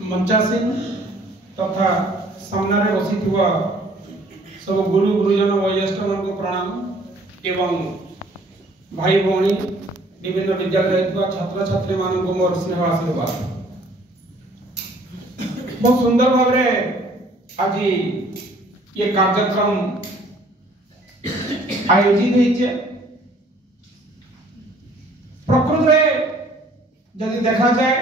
मंचासीन तथा सामने बसी सब गुरु गुरुजन वयोज्येष्ठ मान को प्रणाम एवं भाई भौणी विभिन्न विद्यालय छात्र छात्री मान को मोर स्नेह आशीर्वाद। बहुत सुंदर भाव आज ये कार्यक्रम आयोजित होइछे। प्रकृति जदि देखा जाए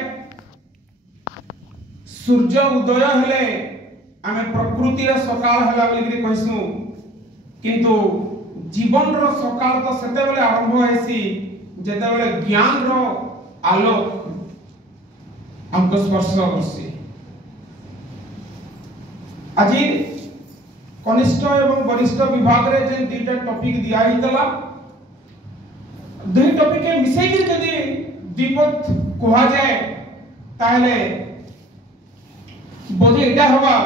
सूर्य उदय हेले आमे प्रकृति रे सकाळ हला बोली कहसु, किंतु जीवन रो सकाळ तो सेते बेले आरंभ होइसी जेते बेले ज्ञान रो आलोक हमको स्पर्श करसी। आज कनिष्ठ एवं वरिष्ठ विभाग रे जे दुईटा टॉपिक दिया हितला, दुई टॉपिक के मिसै के जदी दीपत कहा जाए ताहले बोधे एटा हवा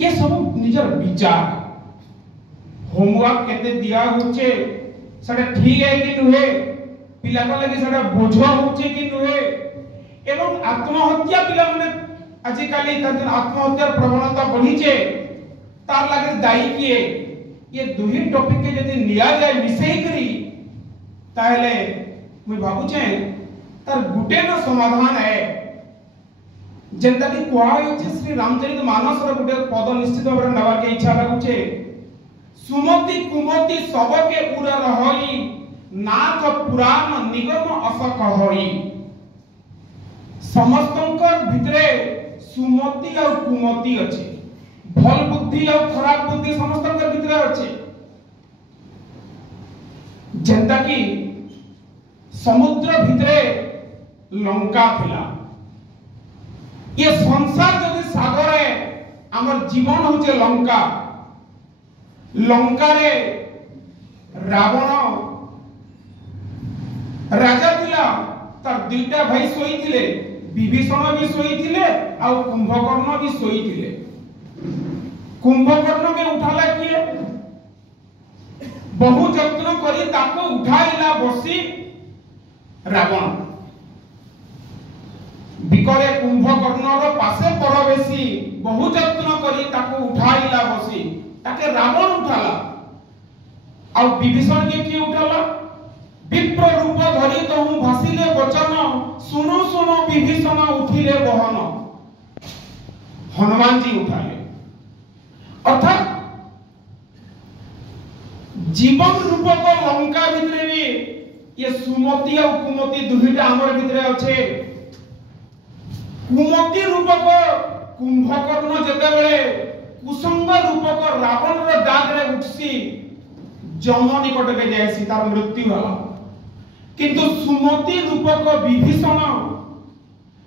ये सब निजर विचार होमवर्क केते दिया होचे सेटा ठीक है कि नुहे, पिला को लगे सेटा बोझ होचे कि नुहे, एवं आत्महत्या पिला माने आजि काली तदिन आत्महत्या प्रवणता बढ़ी छे तार लागे दायी किए। ये दुही टॉपिक के यदि लिया जाए मिसई करी ताहले मैं भाबु छे तार गुटे न समाधान है। जेंता कि कोहाय छे श्री रामचरित मानस रे गुटे पद निश्चित भाबरे नवा के इच्छा लागु छे, सुमति कुमति सबके उरा रहई नाथ पुराण निगम असक होई। समस्तंकर भितरे सुमति और कुमति अछि, भल बुद्धि और खराब बुद्धि समस्तंकर भितरे अछि। जेंता कि समुद्र भितरे लंका थिला, ये संसार जदि सागर है हमर जीवन होचे लंका। लंका रे रावण राजा थिला, तार दुईटा भाई सोई थिले, विभीषण भी सोई थिले और कुंभकर्ण भी सोई थिले। कुंभकर्ण के उठाला किए, बहु यत्न करी ताको उठाइला बसी रावण। बिकरे कुंभकर्णर पासे परवेशी बहु यत्न करी ताको उठाइला बसी ताके रावण उठाला। और विभीषण के की उठाला, विप्र रूप धरि तहु भासिले वचन सुनो सुनो विभीषण उठिले बहन। हनुमान जी उठाले। अर्थात जीवन रूप को लंका भितरे भी ये सुमति और कुमति दुहिटा हमर भितरे अछि। कुमति रूप को कुंभकर्ण जेते बेले कुसंग रूप को रावण रे दाग रे उठसी जम निकट के जायसी तार मृत्यु होला। किंतु सुमति रूप को विभीषण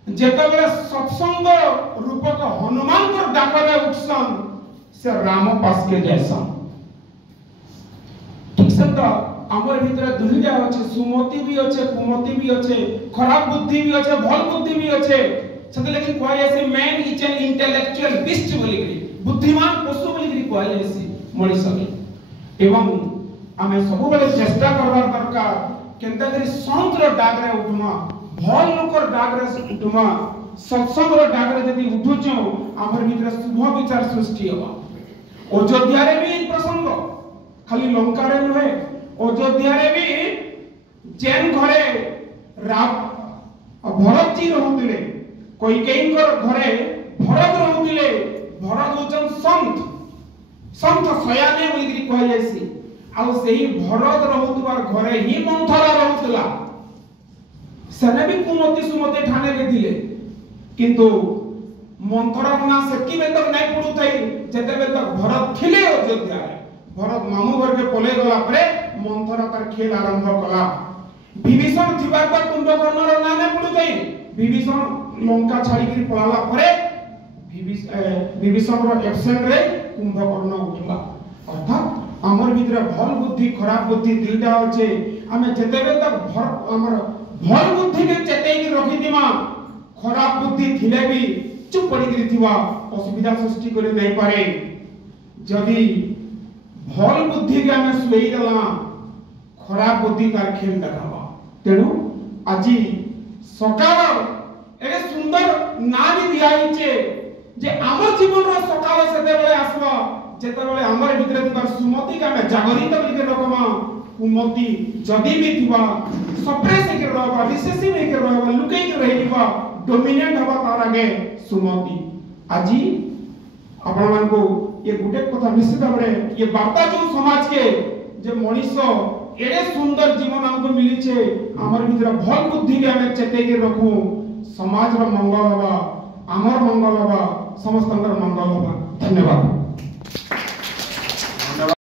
जेते बेले सत्संग रूप को हनुमान को डाक रे उठसन से राम पास के जैसा। ठीक से तो हमर भीतर दुहिटा अछि, सुमति भी अछि कुमति भी अछि, खराब बुद्धि भी अछि भल बुद्धि भी अछि। सते लेकिन कोई ऐसे man is an intellectual beast बोली गई, बुद्धिमान पशु बोली गई कोई ऐसी मनुष्य के। एवं हमें सब बेले चेष्टा करबार दरकार केनता करी संत रो डाग रे उठमा, भल लोकर डाग रे उठमा, सत्संग रो डाग रे जदी उठुचो हमर भीतर शुभ विचार सृष्टि होबा। अयोध्या रे भी प्रसंग खाली लंका रे नहे, अयोध्या रे भी जैन घरे भरत जी रहउतिले, कैकेयी घरे भरत रहउतिले। भरत होचन संत, संत सयाने बोली कहि जायसी। आ सेही भरत रहउतबार घरे ही मंथरा रहउतला। सने भी कुमति सुमति ठाने रे दिले, किंतु मंथरा ना सेकी बेतर नै पडुथाई जेते बेतर भरत थिले अयोध्या रे। भरत मामू घर के पले गला परे मंथरा तार खेल आरंभ कला। विभीषण थिबा पर कुंभकर्ण रो ना नै पडुथाई। विभीषण लंका छाड़ी के पलाला परे विभीषण रो एब्सेंट रे कुंभकर्ण उठला। अर्थात हमर भीतर भल बुद्धि खराब बुद्धि दुईटा अछि। हमें जेतेबे तक हमर भल बुद्धि के चेतै के रखि दिमा, खराब बुद्धि थिले भी चुप पड़ी के थिवा असुविधा सृष्टि करे नै पारे। जदी भल बुद्धि के हमें सुई देला खराब बुद्धि तार खेल देखाबा। तेणु আজি সকাল একে সুন্দর না বি দিয়া হইছে যে আমার জীবনর সকাল সেতেবেলে আসবা যেতেবেলে আমার ভিতরে থিবার সুমতিকে আমি জাগরিত করিকে রকমা কুমতি যদি বি থিবা সপ্রেস হেকে রহবা রিসেসিভ হেকে রহবা লুকেইকে রহিবা ডোমিনেন্ট হবা তার আগে সুমতি আজি आपण मान को ये गुटे कथा निश्चित भाबरे ये वार्ता जो समाज के जे मनीष एडे सुंदर जीवन हमको मिली छे हमर भीतर भल बुद्धि के हमें चेते के रखू समाज रो मंगल होबा हमर मंगल होबा समस्त मंगल होबा धन्यवाद।